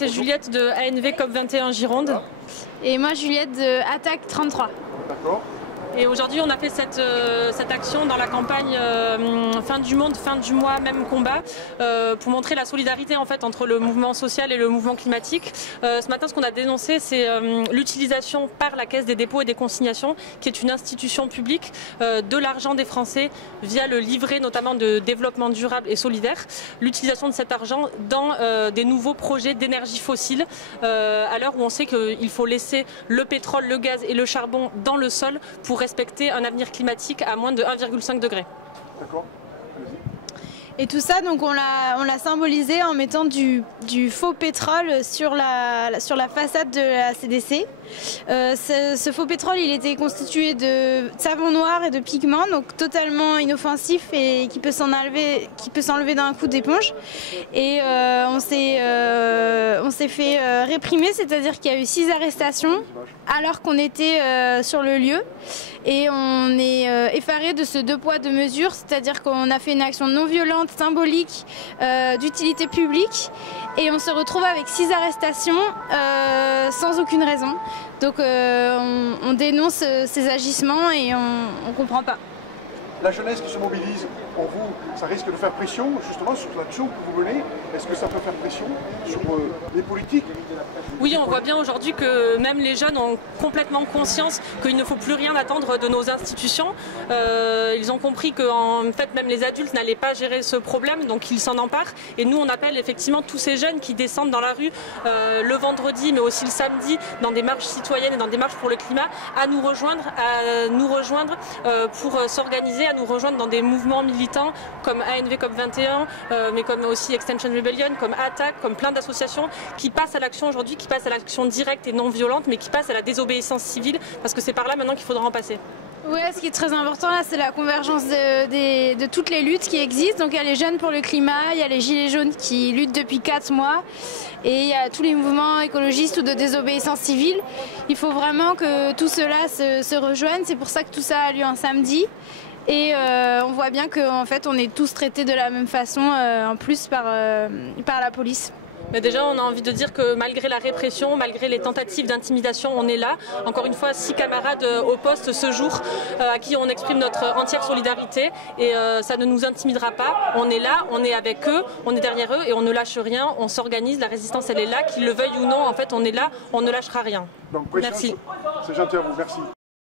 c'est Juliette de ANV COP21 Gironde. Et moi Juliette de Attaque 33. D'accord. Et aujourd'hui, on a fait cette action dans la campagne Fin du monde, fin du mois, même combat, pour montrer la solidarité en fait entre le mouvement social et le mouvement climatique. Ce matin, ce qu'on a dénoncé, c'est l'utilisation par la Caisse des dépôts et des consignations, qui est une institution publique, de l'argent des Français via le livret notamment de développement durable et solidaire. L'utilisation de cet argent dans des nouveaux projets d'énergie fossile, à l'heure où on sait qu'il faut laisser le pétrole, le gaz et le charbon dans le sol pour respecter un avenir climatique à moins de 1,5 degré. D'accord. Et tout ça, donc on l'a symbolisé en mettant du faux pétrole sur la façade de la CDC. Ce faux pétrole, il était constitué de savon noir et de pigments, donc totalement inoffensif et qui peut s'enlever d'un coup d'éponge. Et on s'est fait réprimer, c'est-à-dire qu'il y a eu 6 arrestations alors qu'on était sur le lieu. Et on est effaré de ce 2 poids 2 mesures, c'est-à-dire qu'on a fait une action non violente, symbolique, d'utilité publique, et on se retrouve avec 6 arrestations sans aucune raison. Donc on dénonce ces agissements et on ne comprend pas. La jeunesse qui se mobilise, pour vous, ça risque de faire pression justement sur l'action que vous menez. Est-ce que ça peut faire pression sur les politiques? Oui, on voit bien aujourd'hui que même les jeunes ont complètement conscience qu'il ne faut plus rien attendre de nos institutions. Ils ont compris qu'en fait même les adultes n'allaient pas gérer ce problème, donc ils s'en emparent. Et nous, on appelle effectivement tous ces jeunes qui descendent dans la rue le vendredi, mais aussi le samedi, dans des marches citoyennes et dans des marches pour le climat, à nous rejoindre pour s'organiser, à nous rejoindre dans des mouvements militants comme ANV COP21, mais comme aussi Extinction Rebellion, comme Attaque, comme plein d'associations qui passent à l'action aujourd'hui, qui passent à l'action directe et non violente, mais qui passent à la désobéissance civile, parce que c'est par là maintenant qu'il faudra en passer. Ouais, ce qui est très important là, c'est la convergence de toutes les luttes qui existent. Donc il y a les jeunes pour le climat, il y a les gilets jaunes qui luttent depuis 4 mois, et il y a tous les mouvements écologistes ou de désobéissance civile. Il faut vraiment que tout cela se rejoigne. C'est pour ça que tout ça a lieu un samedi. Et on voit bien qu'en fait on est tous traités de la même façon en plus par la police. Mais déjà, on a envie de dire que malgré la répression, malgré les tentatives d'intimidation, on est là. Encore une fois, 6 camarades au poste ce jour à qui on exprime notre entière solidarité, et ça ne nous intimidera pas. On est là, on est avec eux, on est derrière eux et on ne lâche rien, on s'organise, la résistance elle est là, qu'ils le veuillent ou non, en fait on est là, on ne lâchera rien. Donc, merci. C'est gentil à vous, merci.